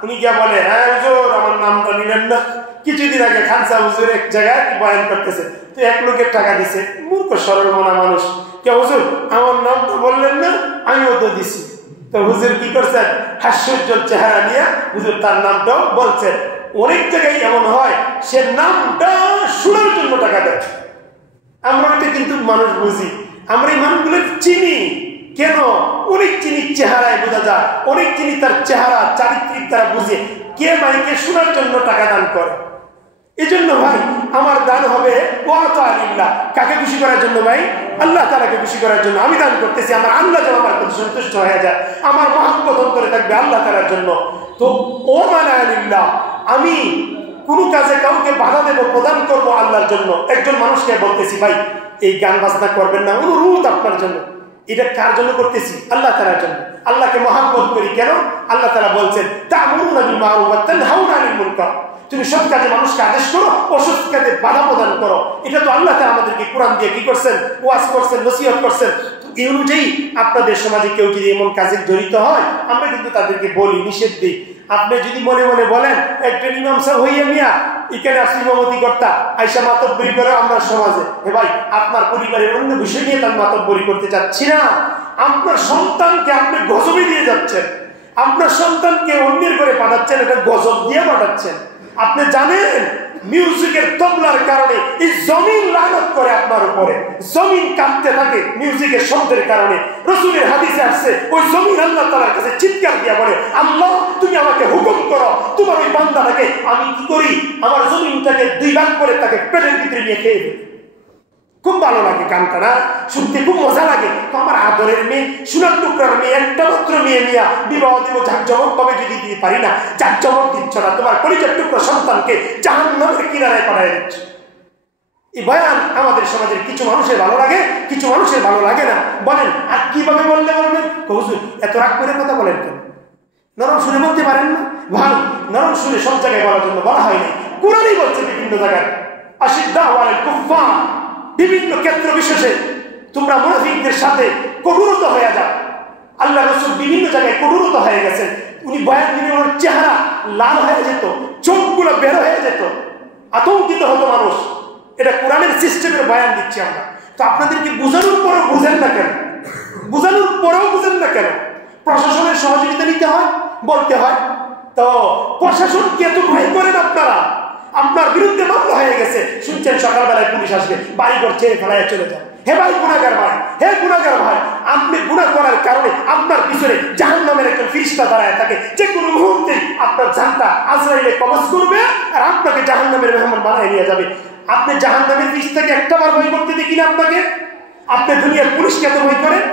উনি গিয়া বলে হ্যাঁ হুজুর আমার নামটা নিলেন না। কিছুদিন আগে খানসা হুজুর এক জায়গায় বয়ান করতেছে, তো এক লোকের টাকা দিছে, মূর্খ সরল মনা মানুষ, কে হুজুর আমার নামটা বললেন না, আমিও তো দিছি। তো হুজুর কি করছেন, হাস্যোজ্জ্বল চেহারা নিয়ে হুজুর তার নামটাও বলছেন। অনেক জায়গায় এমন হয় সে নামটা শোনার জন্য টাকা দেয়। আমরা এটা কিন্তু মানুষ বুঝি, আমরা এই মানুষগুলো চিনি কেন, অনেক চিনি চেহারায় বোঝা যায়, অনেক চিনি তার চেহারা চারিত্রিক দ্বারা বুঝে কে মাইকে শোনার জন্য টাকা দান করে। এই জন্য ভাই আমার দান হবে ওয়াতাআলিল্লাহ, কাকে খুশি করার জন্য ভাই, আল্লাহ তাআলাকে খুশি করার জন্য আমি দান করতেছি, আমার আল্লাহ যেন আমার প্রতি সন্তুষ্ট হয়ে যায়, আমার মহব্বত অন্তরে থাকবে আল্লাহ তাআলার জন্য। তো ও মানালিল্লাহ, আমি কোন কাজে কাউকে বাধা দেব, প্রদান করব আল্লাহর জন্য। একজন মানুষকে বলতেছি ভাই এই গান বাজনা করবেন না, অনুরোধ আপনার জন্য, এটা কার জন্য করতেছি, আল্লাহ তাআলার জন্য। আল্লাহকে মহব্বত করি কেন, আল্লাহ তাআলা বলছেন তা'মুরুনা বিল মা'রুফ ওয়া তানহাউনা আনিল মুনকার, তুমি সৎ কাজে মানুষকে আদেশ করো, অসৎ কাজে বাধা প্রদান করো। এটা তো আল্লাহ তাআলা আমাদেরকে কোরআন দিয়ে কি করছেন, ওয়াজ করছেন, নসিহত করছেন। এই অনুযায়ী আপনাদের সমাজে কেউ যদি এমন কাজে জড়িত হয় আমরা কিন্তু তাদেরকে বলি, নিষেধ দিই। আপনি যদি মনে মনে বলেন একজন ইমাম সাহেব হইয়া মিয়া এখানে আসি ইমামতি কর্তা আইসা মাতব্বরি করে আমরা সমাজে, হে ভাই আপনার পরিবারের অন্য বিষয় নিয়ে তার মাতব্বরি করতে চাচ্ছি না। আপনার সন্তানকে আপনি গজবে দিয়ে যাচ্ছেন, আপনার সন্তানকে অন্যের করে পাঠাচ্ছেন, এটা গজব দিয়ে পাঠাচ্ছেন। আপনি জানেন মিউজিকের তবলার কারণে এই জমিন লানত করে আপনার উপরে, জমিন কাঁপতে থাকে মিউজিকের শব্দের কারণে। রাসূলের হাদিসে আসছে ওই জমিন আল্লাহ তাআলার কাছে চিৎকার দিয়ে বলে আল্লাহ তুমি আমাকে হুকুম করো তোমার ওই বান্দাটাকে আমি কি করি, আমার জমিনটাকে 2 ভাগ করে তাকে পেটের ভিতরে নিয়ে খেয়ে ফেলি। খুব ভালো লাগে গানটা না, শুনতে খুব মজা লাগে। তো আমার আদরের মেয়ে, সোনার টুকরার মেয়ে, একটা মাত্র মেয়ে নিয়ে বিবাহ দিব জাঁকজমক ভাবে যদি দিতে পারি না, জাঁকজমক দিচ্ছ না, তোমার কলিজার টুকরা সন্তানকে জাহান্নামের কিনারায় পাঠায় দিচ্ছ। এই বয়ান আমাদের সমাজের কিছু মানুষের ভালো লাগে, কিছু মানুষের ভালো লাগে না। বলেন আর কিভাবে বললে বলবেন, হুজুর এত রাগ করে কথা বলেন কেন, নরম সুরে বলতে পারেন না? ভাই নরম সুরে সব জায়গায় বলার জন্য বলা হয়নি, কোরআনই বলছে বিভিন্ন জায়গায় আশিদ্দাউ আলাল কুফফার, বিভিন্ন ক্ষেত্র বিশেষে তোমরা মুনাফিকদের সাথে কঠোরতা হয়ে যাও। আল্লাহ রাসূল বিভিন্ন জায়গায় কঠোরতা হয়ে গেছেন, উনি বয়ান দিলে ওনার চেহারা লাল হয়ে যেত, চোখগুলো বের হয়ে যেত, আতঙ্কিত হতো মানুষ। এটা কোরআনের সিস্টেমের বয়ান দিচ্ছি আমরা। তো আপনাদেরকে বোঝানোর পরেও বুঝেন না কেন, বোঝানোর পরেও বুঝেন না কেন? প্রশাসনের সহযোগিতা নিতে হয়, বলতে হয়। তো প্রশাসনকে এত ভয় করেন আপনারা, আপনার বিরুদ্ধে মামলা হয়ে গেছে, শুনছেন সকালবেলায় পুলিশ আসবে, বাড়ি ঘর ছেড়ে ফেলায় চলে যায়। হে ভাই গুনাহগার ভাই, হে গুনাহগার ভাই, আপনি গুনাহ করার কারণে আপনার পিছনে জাহান্নামের একজন ফেরেশতা দাঁড়ায় থাকে, যে কোনো মুহূর্তে আপনার জানটা আজরাইলে কবজ করবে আর আপনাকে জাহান্নামের মেহমান বানায় নিয়ে যাবে। আপনি জাহান্নামের বিষ থেকে একটাবার ভয় করতে দেখি না আপনাকে? আপনি দুনিয়ার পুলিশকে এত ভয় করেন?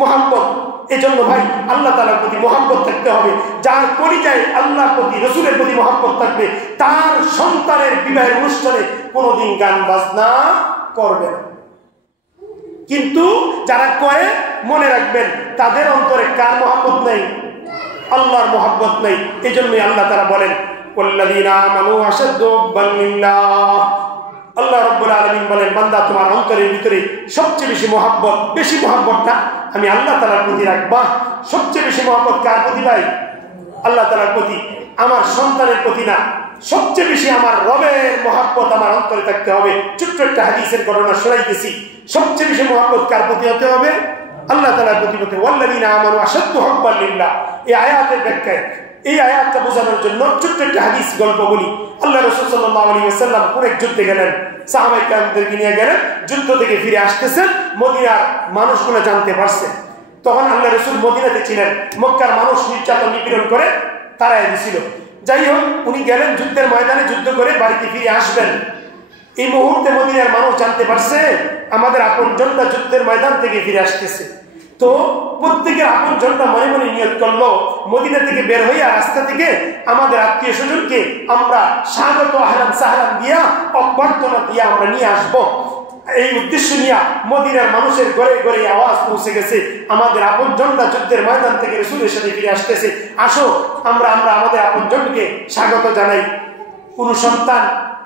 মহব্বত। এই জন্য ভাই আল্লাহ তাআলার প্রতি মহব্বত থাকতে হবে। যার কলিজায় আল্লাহর প্রতি রসুলের প্রতি মহব্বত থাকবে তার সন্তানের বিবাহের অনুষ্ঠানে কোনোদিন গান বাজনা করবে না। কিন্তু যারা করে মনে রাখবেন তাদের অন্তরে কার মহব্বত নেই? আল্লাহর মহব্বত নেই। এই জন্যই আল্লাহ তাআলা বলেন ওয়াল্লাযীনা আমানু আশাদ্দু হুব্বান লিল্লাহ। আল্লাহ রাব্বুল আলামিন বলেন বান্দা তোমার অন্তরের ভিতরে সবচেয়ে বেশি মহব্বত, বেশি মহব্বতটা আমি আল্লাহ তাআলার প্রতি রাখবা। সবচেয়ে বেশি মহব্বত কার প্রতি ভাই? আল্লাহ তাআলার প্রতি। আমার সন্তানের প্রতি না, সবচেয়ে বেশি আমার রবের মহব্বত আমার অন্তরে থাকতে হবে। ছোট্ট একটা হাদিসের ঘটনা শোনাইতেছি। সবচেয়ে বেশি মহব্বত কার প্রতি হতে হবে? আল্লাহ তাআলার প্রতি হতে। ওয়াল্লাযীনা আমানু আশাদ্দু হুব্বান লিল্লাহ। এই আয়াতের ব্যাখ্যায় এই আয়াতটা বোঝানোর জন্য ছোট্ট একটা হাদিস গল্প বলি। আল্লাহ রাসূল সাল্লাল্লাহু আলাইহি ওয়াসাল্লাম কোন এক যুদ্ধে গেলেন, সাহাবায়ে কেরামদেরকে নিয়ে গেলেন, যুদ্ধ থেকে ফিরে আসতেছেন, মদিনার মানুষগুলো জানতে পারছে তখন আল্লাহ রাসূল মদিনাতে ছিলেন, মক্কার মানুষ নির্যাতন নিপীড়ন করে তাড়ায় দিছিল। যাই হোক, উনি গেলেন যুদ্ধের ময়দানে, যুদ্ধ করে বাড়িতে ফিরে আসবেন। এই মুহূর্তে মদিনার মানুষ জানতে পারছে আমাদের আপনজনরা যুদ্ধের ময়দান থেকে ফিরে আসতেছে। তো প্রত্যেকের আপনজনরা মনে মনে নিয়ত করলো, মদিনা থেকে বের হইয়া রাস্তা থেকে আমাদের আত্মীয় স্বজনকে আমরা স্বাগত আহলান সাহলান দিয়া, অভ্যর্থনা দিয়া আমরা নিয়ে আসবো। এই উদ্দেশ্য নিয়ে মদিনার মানুষের ঘরে ঘরে আওয়াজ পৌঁছে গেছে, আমাদের আপনজনরা যুদ্ধের ময়দান থেকে রাসূলের সাথে ফিরে আসতেছে, আসো আমরা আমাদের আপনজনকে স্বাগত জানাই। কোন সন্তান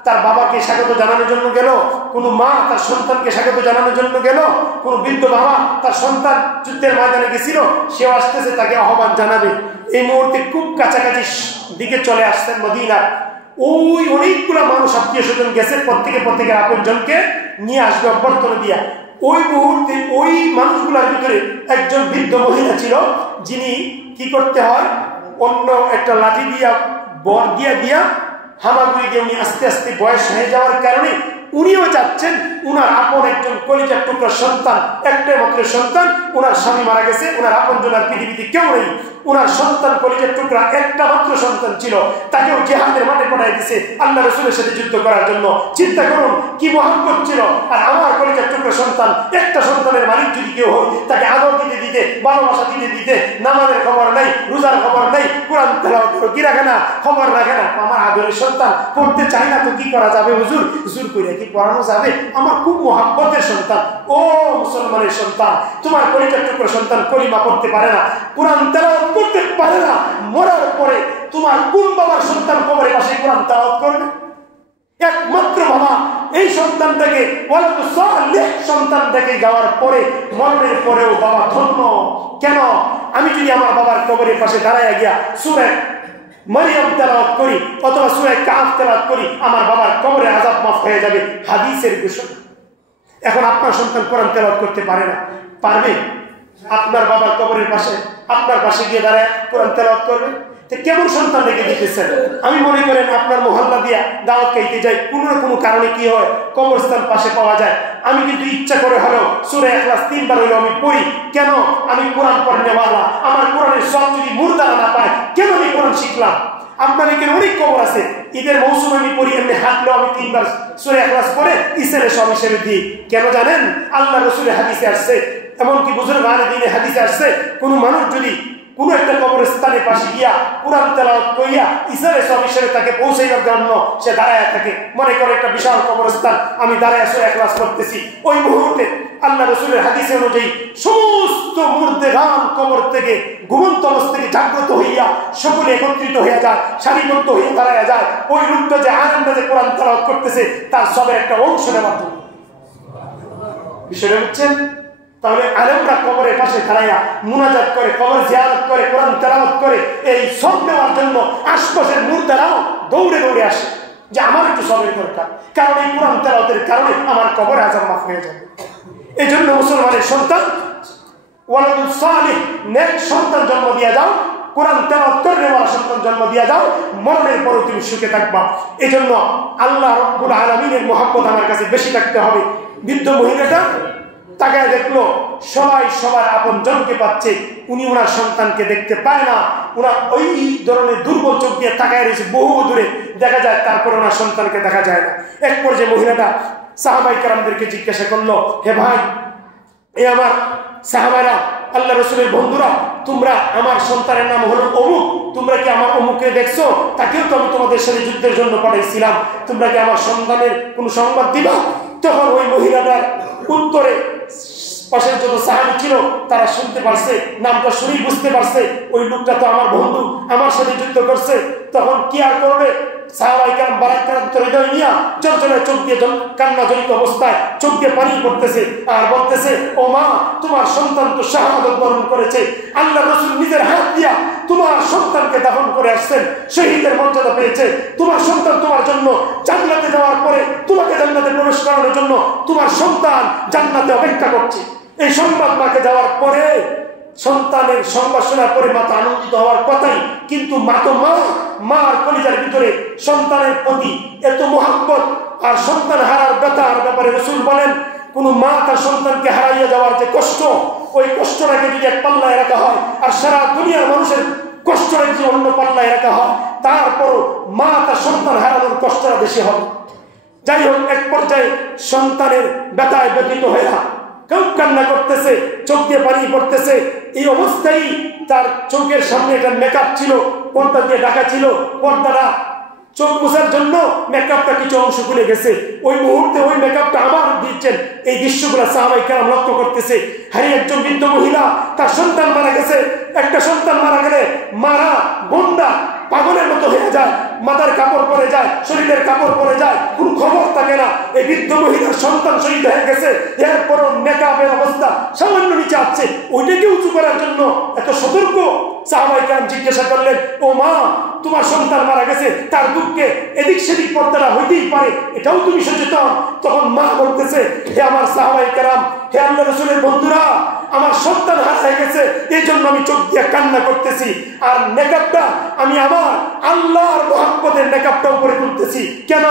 তার বাবাকে স্বাগত জানানোর জন্য গেল, কোন মা তার সন্তানকে স্বাগত জানানোর জন্য গেল, কোন বৃদ্ধ বাবা তার সন্তান যুদ্ধের ময়দানে গেছিল, সেও আসতেছে তাকে আহ্বান জানাবে। এই মুহূর্তে খুব কাছাকাছি দিকে চলে আসছেন মদিনার। ওই অনেকগুলো মানুষ আত্মীয় স্বজন গেছে, প্রত্যেকের আপনজনকে নিয়ে আসবে অভ্যর্থনা দিয়া। ওই মুহূর্তে ওই মানুষগুলোর ভিতরে একজন বৃদ্ধ মহিলা ছিল, যিনি কি করতে হয়, অন্য একটা লাঠি দিয়া বর দিয়া হামাগুড়ি দিয়ে উনি আস্তে আস্তে বয়স হয়ে যাওয়ার কারণে উনিও যাচ্ছেন, উনার আপন একজন কলিজার টুকরা সন্তান, একটাই মাত্র সন্তান, উনার স্বামী মারা গেছে, উনার আপনজনের পৃথিবীতে কেউ নেই, উনার সন্তান কলিজার টুকরা একটা মাত্র সন্তান ছিল, তাকেও জিহাদের মাঠে পাঠাই দিছে আল্লাহ রাসূলের সাথে যুদ্ধ করার জন্য। চিন্তা করুন কি মহব্বত ছিল। আর আমার কলিজার টুকরা সন্তান, একটা সন্তানের মালিক যদি কেউ হয়, তাকে আদর দিতে ভালোবাসা দিতে নামাজের খবর নাই, রোজার খবর নাই, কোরআন তেলাওয়াত কি রাখে না, খবর রাখে না। আমার আদরের সন্তান পড়তে চাই না, তো কি করা যাবে হুজুর? হুজুর করে কি পড়ানো যাবে? আমার খুব মহব্বতের সন্তান, ও মুসলমানের সন্তান, তোমার কলিজার টুকরা সন্তান কলিমা পড়তে পারে না, কোরআন তেলাওয়াত করতে পারে না, মরার পরে তোমার কোন বাবার সন্তান কবরের পাশে কোরআন তেলাওয়াত করবে? একমাত্র বাবা এই সন্তানটাকে সন্তানটাকে যাওয়ার পরে, মরণের পরেও বাবা ধন্য। কেন? আমি যদি আমার বাবার কবরের পাশে দাঁড়ায় গিয়া সূরা মারিয়াম তেলাওয়াত করি অথবা সূরা কাহফ তেলাওয়াত করি, আমার বাবার কবরে আযাব মাফ হয়ে যাবে, হাদিসের ঘোষণা। এখন আপনার সন্তান কোরআন তেলাওয়াত করতে পারে না, পারবে? আপনার বাবার কবরের পাশে আপনার পাশে গিয়ে দাঁড়ায় কোরআন তেলাওয়াত করবে? কেমন সন্তান রেখে দিতেছেন? আমি মনে করেন আপনার মহল্লা দিয়া দাওয়াত খাইতে যাই, কোনো কারণে কি হয়, কবরস্থান পাশে পাওয়া যায়, আমি কিন্তু ইচ্ছা করে হলেও সূরা ইখলাস 3 বার হইলেও আমি পড়ি। কেন? আমি কোরআন পড়নেওয়ালা, আমার কোরআনের সব যদি মুর্দারা না পায়, কেন আমি কোরআন শিখলাম? আপনার এখানে অনেক কবর আছে, ঈদের মৌসুমে আমি পড়ি, এমনি হাঁটলেও আমি 3 বার সূরা ইখলাস পড়ে ইসলামের সব হিসেবে দিই। কেন জানেন? আল্লাহ রাসূলের হাদিসে আসছে, এমনকি বুজুর্গ আহলে দ্বীনের হাদিসে আসছে, কোন মানুষ যদি কোন একটা কবরস্থানের পাশে গিয়া কোরআন তেলাওয়াত কইয়া ইসলামের সব হিসেবে তাকে পৌঁছাইবার জন্য সে দাঁড়ায় থাকে, মনে করে একটা বিশাল কবরস্থান, আমি দাঁড়ায় সূরা ইখলাস পড়তেছি, ওই মুহূর্তে আল্লাহ রাসূলের হাদিস অনুযায়ী সমস্ত মুর্দেগান কবর থেকে ঘুমন্ত অবস্থা থেকে জাগ্রত হইয়া সকলে একত্রিত হয়ে যায়, সারিবদ্ধ হয়ে দাঁড়ায় যায়। ওই লোকটা যে আনন্দে যে কোরআন তেলাওয়াত করতেছে, তার সবের একটা অংশ নেওয়ার জন্য। বিষয়টা বুঝছেন? তাহলে আলেমরা কবরের পাশে দাঁড়াইয়া মুনাজাত করে, কবর জিয়ারত করে, কোরআন তেলাওয়াত করে, এই সব নেওয়ার জন্য আশপাশের মুর্দারাও দৌড়ে দৌড়ে আসে যে আমার একটু সবের দরকার, কারণ এই কোরআন তেলাওয়াতের কারণে আমার কবরে আযাব মাফ হয়ে যাবে। এই জন্য মুসলমানের সন্তান ওয়ালাদুস সালিহ, নেক সন্তান জন্ম দিয়া যাও, কোরআন তেলাওয়াত করে ওয়ালা সন্তান জন্ম দিয়া যাও, মরণের পরে তুমি সুখে থাকবা। এই জন্য আল্লাহ রাব্বুল আলামিনের মহব্বত আমার কাছে বেশি থাকতে হবে। বৃদ্ধ মহিলাটা তাকায় দেখলো সবাই সবার আপন জনকে পাচ্ছে, উনি ওনার সন্তানকে দেখতে পায় না, ওনার ওই ধরনের দুর্বল চোখ দিয়ে তাকায় রয়েছে বহু দূরে, দেখা যায় তারপর ওনার সন্তানকে দেখা যায় না। এক পর্যায়ে মহিলাটা সাহাবায়ে কেরামদেরকে জিজ্ঞাসা করলো, হে ভাই, এ আমার সাহাবারা, আল্লাহ রাসূলের বন্ধুরা, তোমরা আমার সন্তানের নাম হলো অমুক, তোমরা কি আমার অমুককে দেখছো? তাকেও তো আমি তোমাদের সাথে যুদ্ধের জন্য পাঠাইছিলাম, তোমরা কি আমার সন্তানের কোনো সংবাদ দিবা? তখন ওই মহিলাটার উত্তরে পাশের যত সাহাবী ছিল তারা শুনতে পারছে, নামটা শুনেই বুঝতে পারছে ওই লোকটা তো আমার বন্ধু, আমার সাথে যুদ্ধ করছে। তখন কি আর করবে? সাহাবায়ে কেরাম বারাকাত হৃদয় নিয়া জর্জরের চোখ দিয়ে কান্না জড়িত অবস্থায় চোখ দিয়ে পানি পড়তেছে আর বলতেছে, ও মা, তোমার সন্তান তো শাহাদাত বরণ করেছে, আল্লাহ রাসূল নিজের হাত দিয়া তোমার সন্তানকে দাফন করে আসছেন, শহীদের মর্যাদা পেয়েছে। তোমার সন্তান তোমার জন্য জান্নাতে যাওয়ার পরে তোমাকে জান্নাতে প্রবেশ করানোর জন্য তোমার সন্তান জান্নাতে অপেক্ষা করছে। এই সংবাদ মাকে যাওয়ার পরে, সন্তানের সংবাদ শোনার পরে মা তো আনন্দিত হওয়ার কথাই, কিন্তু মা তো মার কলিজার ভিতরে সন্তানের প্রতি এত মহব্বত আর সন্তান হারার ব্যথার ব্যাপারে রাসূল বলেন, কোন মা তার সন্তানকে হারাইয়া যাওয়ার যে কষ্ট, ওই কষ্টটাকে যদি এক পাল্লায় রাখা হয় আর সারা দুনিয়ার মানুষের কষ্টটাকে যদি অন্য পাল্লায় রাখা হয়, তারপর মা তার সন্তান হারানোর কষ্টটা বেশি হবে। যাই হোক, এক পর্যায়ে সন্তানের ব্যথায় ব্যথিত হয়ে কেউ কান্না করতেছে, চোখ দিয়ে পানি পড়তেছে। এই অবস্থায় তার চোখের সামনে একটা মেকআপ ছিল, পর্দা দিয়ে ঢাকা ছিল, পর্দাটা চোখ মোছার জন্য মেকআপটা কিছু অংশ খুলে গেছে। ওই মুহূর্তে ওই মেকআপটা আবার দিচ্ছেন। এই দৃশ্যগুলো সাহাবায়ে কেরাম লক্ষ্য করতেছে। হ্যাঁ, একজন বৃদ্ধ মহিলা, তার সন্তান মারা গেছে। একটা সন্তান মারা গেলে মারা বোনটা পাগলের মতো হয়ে যায়, মাথার কাপড় পরে যায়, শরীরের কাপড় পরে যায়, কোন খবর থাকে না। এই বৃদ্ধ মহিলার সন্তান শহীদ হয়ে গেছে, এরপরও মেকআপের অবস্থা সামান্য নিচে আসছে। ওইটাকে উঁচু করার জন্য এত সতর্ক। সাহাবায়ে কেরাম জিজ্ঞাসা করলেন, ও মা, তোমার সন্তান মারা গেছে, তার দুঃখে এদিক সেদিক পর্দাটা হইতেই পারে, এটাও তুমি সচেতন? তখন মা বলতেছে, হে আমার সাহাবায়ে কেরাম, হে আল্লাহ রাসূলের বন্ধুরা, আমার সন্তান হারিয়ে গেছে, এই জন্য আমি চোখ দিয়ে কান্না করতেছি। আর মেকআপটা আমি আমার আল্লাহর মহব্বতের মেকআপটা উপরে তুলতেছি। কেন?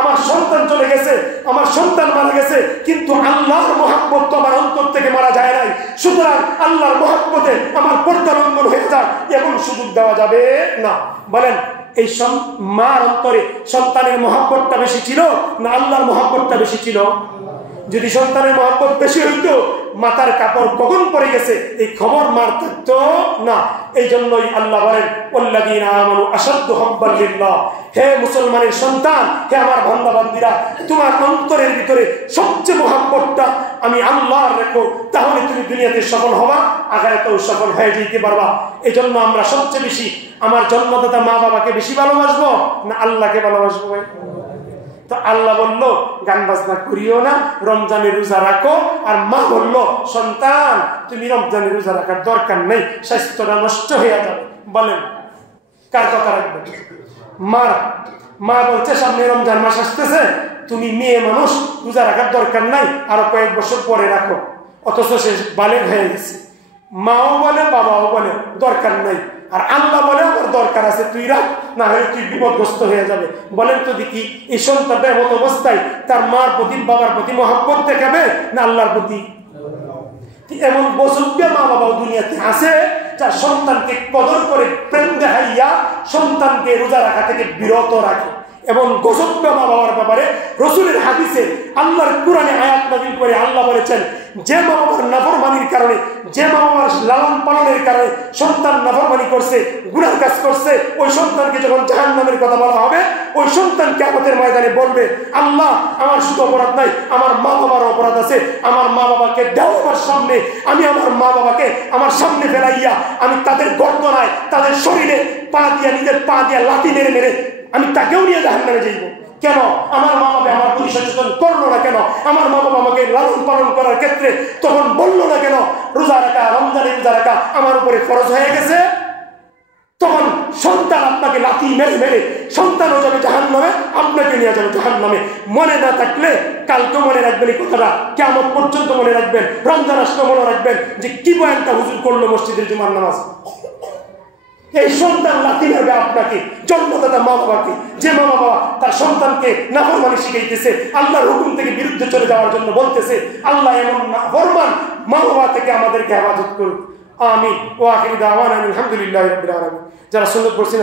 আমার সন্তান চলে গেছে, আমার সন্তান মারা গেছে, কিন্তু আল্লাহর মহব্বত তো আমার অন্তর থেকে মারা যায় নাই। সুতরাং আল্লাহর মহব্বতে আমার পর্দা লঙ্ঘন হয়ে যায়, এমন সুযোগ দেওয়া যাবে না। বলেন, এই মার অন্তরে সন্তানের মহব্বতটা বেশি ছিল না আল্লাহর মহব্বতটা বেশি ছিল? যদি সন্তানের মহব্বত বেশি হইতো, মাথার কাপড় কখন পড়ে গেছে এই খবর মার থাকতো না। এই জন্যই আল্লাহ বলেন, ওয়াল্লাযীনা আমানু আশাদ্দু হুব্বান লিল্লাহ। হে মুসলমানের সন্তান, হে আমার বান্দা বান্দীরা, তোমার অন্তরের ভিতরে সবচেয়ে মহব্বতটা আমি আল্লাহর রেখো, তাহলে তুমি দুনিয়াতে সফল হবা, আখিরাতেও সফল হয়ে যেতে পারবা। এই জন্য আমরা সবচেয়ে বেশি আমার জন্মদাতা মা বাবাকে বেশি ভালোবাসবো না আল্লাহকে ভালোবাসবো? তো আল্লাহ বলল, গান বাজনা করিও না, রমজানের রোজা রাখো। আর মা বলল, সন্তান, তুমি রমজানের রোজা রাখার দরকার নেই, স্বাস্থ্যটা নষ্ট হয়ে যাবে। বলেন, কার কথা রাখবেন? মা বলছে, সামনে রমজান মাস আসতেছে, তুমি মেয়ে মানুষ, রোজা রাখার দরকার নাই, আরো কয়েক বছর পরে রাখো। অথচ সে বালেগ হয়ে গেছে। মাও বলে, বাবাও বলে দরকার নাই, আর আল্লাহ বলে আমার দরকার আছে, তুই রাখ, না হলে তুই বিপদগ্রস্ত হয়ে যাবে। বলেন তো দেখি, এই সন্তানটা এমন অবস্থায় তার মার প্রতি বাবার প্রতি মহব্বত দেখাবে না আল্লাহর প্রতি? এমন বসুদ্ধ মা বাবাও দুনিয়াতে আছে যার সন্তানকে কদর করে প্রেম দেখাইয়া সন্তানকে রোজা রাখা থেকে বিরত রাখে। এবং গজব্য মা বাবার ব্যাপারে রাসূলের হাদিসে আল্লাহর কোরআনে আয়াত নাযিল করে আল্লাহ বলেছেন, যে মা বাবার নাফরমানির কারণে, যে মা বাবার লালন পালনের কারণে সন্তান নাফরমানি করছে, গুনাহ কাজ করছে, ওই সন্তানকে যখন জাহান্নামের কথা বলা হবে, ওই সন্তান কিয়ামতের ময়দানে বলবে, আল্লাহ, আমার শুধু অপরাধ নাই, আমার মা বাবার অপরাধ আছে। আমার মা বাবাকে দাও আমার সামনে, আমি আমার মা বাবাকে আমার সামনে ফেলাইয়া আমি তাদের গর্দনায়, তাদের শরীরে পা দিয়া, নিজের পা দিয়া লাথি মেরে মেরে আমি তাকেও নিয়ে জাহান্নামে যাইব। কেন? আমার মা বাবা আমার প্রতি সচেতন করলো না কেন? আমার মা বাবা আমাকে লালন পালন করার ক্ষেত্রে তখন বললো না কেন রোজা রাখা, রমজানের রোজা রাখা আমার উপরে ফরজ হয়ে গেছে? তখন সন্তান আপনাকে লাথি মেরে মেরে সন্তানও যাবে জাহান্নামে, আপনাকে নিয়ে যাবে জাহান্নামে। মনে না থাকলে কালকে মনে রাখবেন এই কথাটা, কিয়ামত পর্যন্ত মনে রাখবেন, রমজান আসলে মনে রাখবেন যে কি বয়ানটা হুজুর করলো মসজিদের জুমার নামাজ। এই সন্তান লাথি মারবে আপনাকে, জন্মদাতা মা বাবাকে। যে মা বাবা তার সন্তানকে নাফরমানি শিখাইতেছে, আল্লাহর হুকুম থেকে বিরুদ্ধে চলে যাওয়ার জন্য বলতেছে, আল্লাহ এমন নাফরমান মা বাবা থেকে আমাদেরকে হেফাজত করুন। আমিন। ওয়া আখিরু দাওয়ানা আলহামদুলিল্লাহি রাব্বিল আলামিন। যারা সুন্নাত পড়ছেন